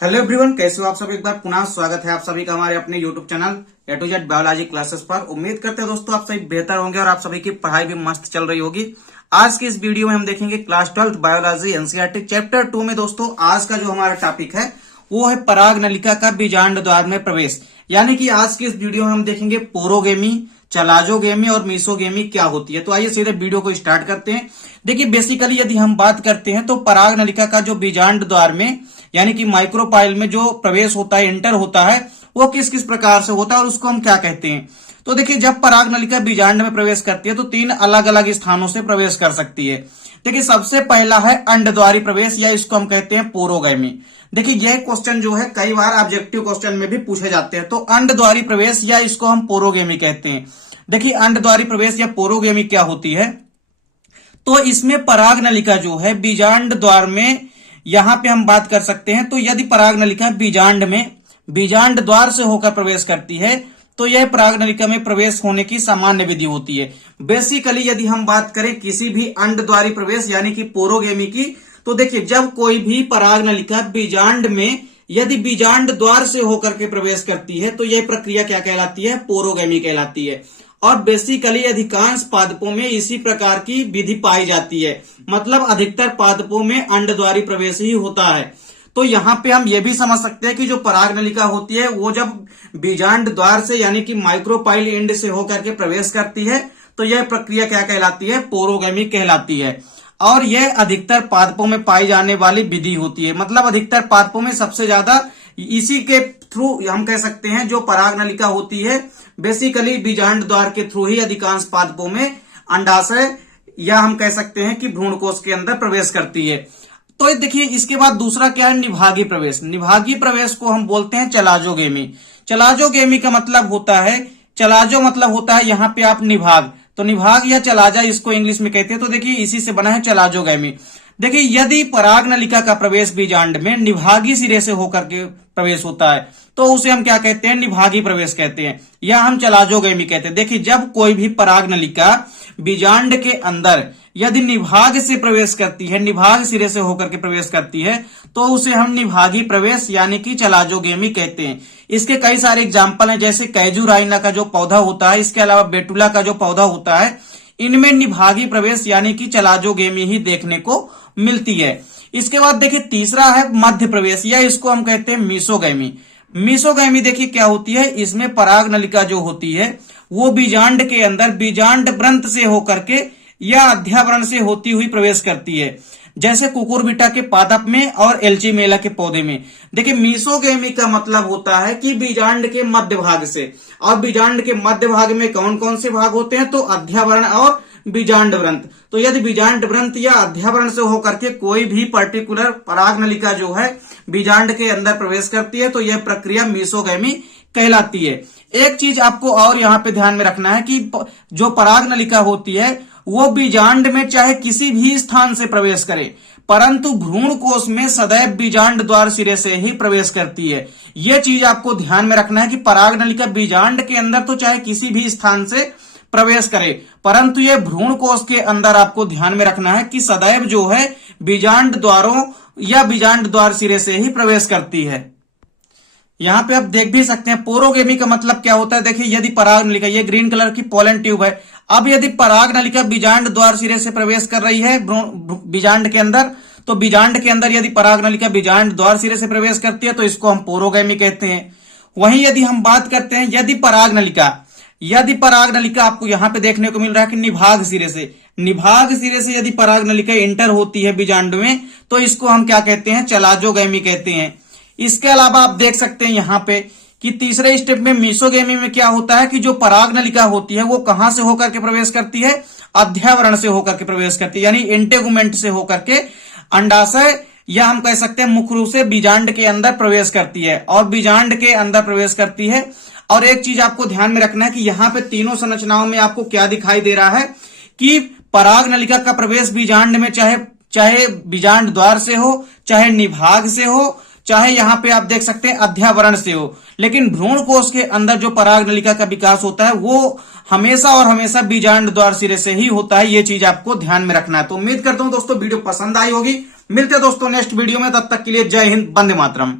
Hello everyone, कैसे हो आप सब। एक बार पुनः स्वागत है आप सभी का हमारे अपने YouTube channel A to Z biology classes पर। उम्मीद करते हैं दोस्तों आप सभी बेहतर होंगे और आप सभी की पढ़ाई भी मस्त चल रही होगी। आज की इस वीडियो में हम देखेंगे क्लास 12 बायोलॉजी एनसीईआरटी चैप्टर 2 में दोस्तों आज का जो हमारा टॉपिक है वो है पराग नलिका का बीजांड द्वार में प्रवेश। यानी कि आज की इस वीडियो में हम देखेंगे पोरोगेमी, चलाजोगेमी और मीसोगेमी क्या होती है। तो आइए सीधे वीडियो को स्टार्ट करते हैं। देखिए बेसिकली यदि हम बात करते हैं तो पराग नलिका का जो बीजांड द्वार में यानी कि माइक्रोपाइल में जो प्रवेश होता है, इंटर होता है, वो किस किस प्रकार से होता है और उसको हम क्या कहते हैं। तो देखिए जब पराग नलिका बीजांड में प्रवेश करती है तो 3 अलग अलग स्थानों से प्रवेश कर सकती है। देखिए सबसे पहला है अंडद्वारी प्रवेश या इसको हम कहते हैं पोरोगेमी। देखिए यह क्वेश्चन जो है कई बार ऑब्जेक्टिव क्वेश्चन में भी पूछे जाते हैं। तो अंडद्वारी प्रवेश या इसको हम पोरोगेमी कहते हैं। देखिए अंडद्वारी प्रवेश या पोरोगेमी क्या होती है, तो इसमें पराग नलिका जो है बीजांड द्वार में यहां पे हम बात कर सकते हैं। तो यदि पराग नलिका बीजांड द्वार से होकर प्रवेश करती है तो यह पराग नलिका में प्रवेश होने की सामान्य विधि होती है। बेसिकली यदि हम बात करें किसी भी अंडद्वारी प्रवेश यानी कि पोरोगेमी की, तो देखिए जब कोई भी पराग नलिका बीजांड में यदि बीजांड द्वार से होकर के प्रवेश करती है तो यह प्रक्रिया क्या कहलाती है, पोरोगेमी कहलाती है। और बेसिकली अधिकांश पादपों में इसी प्रकार की विधि पाई जाती है, मतलब अधिकतर पादपों में अंडद्वारी प्रवेश ही होता है। तो यहाँ पे हम ये भी समझ सकते हैं कि जो पराग नलिका होती है वो जब बीजांड द्वार से यानी कि माइक्रोपाइल एंड से होकर के प्रवेश करती है तो यह प्रक्रिया क्या कहलाती है, पोरोगेमी कहलाती है। और यह अधिकतर पादपों में पाई जाने वाली विधि होती है, मतलब अधिकतर पादपों में सबसे ज्यादा इसी के थ्रू हम कह सकते हैं जो पराग नलिका होती है बेसिकली बीजांड द्वार के थ्रू ही अधिकांश पादपों में अंडाशय या हम कह सकते हैं कि भ्रूणकोश के अंदर प्रवेश करती है। तो देखिए इसके बाद दूसरा क्या है, निभागीय प्रवेश। निभागीय प्रवेश को हम बोलते हैं चलाजोगेमी। चलाजोगेमी का मतलब होता है, चलाजो मतलब होता है यहाँ पे आप निभाग, तो निभाग या चलाजा इसको इंग्लिश में कहते हैं। तो देखिए इसी से बना है चलाजोगेमी। देखिए यदि पराग नलिका का प्रवेश बीजांड में निभागीय सिरे से होकर के प्रवेश होता है तो उसे हम क्या कहते हैं, निभागीय प्रवेश कहते हैं या हम चलाजोगेमी कहते हैं। देखिए जब कोई भी पराग नलिका बीजांड के अंदर यदि निभाग से प्रवेश करती है, निभाग सिरे से होकर के प्रवेश करती है तो उसे हम निभागीय प्रवेश यानी कि चलाजोगेमी कहते हैं। इसके कई सारे एग्जाम्पल हैं, जैसे कैजुराइना का जो पौधा होता है, इसके अलावा बेटुला का जो पौधा होता है, इनमें निभागीय प्रवेश यानी कि चलाजोगेमी ही देखने को मिलती है। इसके बाद देखिए तीसरा है मध्य प्रवेश या इसको हम कहते हैं मीसोगेमी। मीसोगेमी देखिए क्या होती है, इसमें पराग नलिका जो होती है वो बीजांड के अंदर बीजांड व्रंत से होकर के या अध्यावरण से होती हुई प्रवेश करती है, जैसे कुकुरबिटा के पादप में और एल्चिमेला के पौधे में। देखिए मीसोगेमी का मतलब होता है कि बीजांड के मध्य भाग से, और बीजांड के मध्य भाग में कौन कौन से भाग होते हैं, तो अध्यावरण और बीजांड व्रंत। तो यदि बीजांड व्रंत या अध्यावरण से होकर के कोई भी पर्टिकुलर पराग नलिका जो है बीजांड के अंदर प्रवेश करती है तो यह प्रक्रिया मीसोगेमी कहलाती है। एक चीज आपको और यहाँ पे ध्यान में रखना है कि जो पराग नलिका होती है वो बीजांड में चाहे किसी भी स्थान से प्रवेश करे, परंतु भ्रूण कोश में सदैव बीजांड द्वार सिरे से ही प्रवेश करती है। यह चीज आपको ध्यान में रखना है कि पराग नलिका बीजांड के अंदर तो चाहे किसी भी स्थान से प्रवेश करे, परंतु यह भ्रूण कोश के अंदर आपको ध्यान में रखना है कि सदैव जो है बीजांड द्वारों या बीजांड द्वार सिरे से ही प्रवेश करती है। यहाँ पे आप देख भी सकते हैं पोरोगेमी का मतलब क्या होता है। देखिए यदि पराग नलिका, ये ग्रीन कलर की पोलन ट्यूब है, अब यदि पराग नलिका बीजांड द्वार सिरे से प्रवेश कर रही है बीजांड के अंदर, तो बीजांड के अंदर यदि पराग नलिका बीजांड द्वार सिरे से प्रवेश करती है तो इसको हम पोरोगेमी कहते हैं। वहीं यदि हम बात करते हैं यदि पराग नलिका आपको यहाँ पे देखने को मिल रहा है कि निभाग सिरे से यदि पराग नलिका इंटर होती है बीजांड में तो इसको हम क्या कहते हैं, चलाजोगेमी कहते हैं। इसके अलावा आप देख सकते हैं यहाँ पे कि तीसरे स्टेप में मीसोगेमी में क्या होता है कि जो पराग नलिका होती है वो कहां से होकर के प्रवेश करती है, अध्यावरण से होकर के प्रवेश करती है, यानी इंटेगुमेंट से होकर के अंडाशय या हम कह सकते हैं मुख्य रूप से बीजांड के अंदर प्रवेश करती है और बीजांड के अंदर प्रवेश करती है। और एक चीज आपको ध्यान में रखना है कि यहाँ पे तीनों संरचनाओं में आपको क्या दिखाई दे रहा है कि पराग नलिका का प्रवेश बीजांड में चाहे बीजांड द्वार से हो, चाहे निभाग से हो, चाहे यहाँ पे आप देख सकते हैं अध्यावरण से हो, लेकिन भ्रूण कोश के अंदर जो पराग नलिका का विकास होता है वो हमेशा और हमेशा बीजांड द्वार सिरे से ही होता है। ये चीज आपको ध्यान में रखना है। तो उम्मीद करता हूं दोस्तों वीडियो पसंद आई होगी। मिलते हैं दोस्तों नेक्स्ट वीडियो में, तब तक के लिए जय हिंद, वंदे मातरम।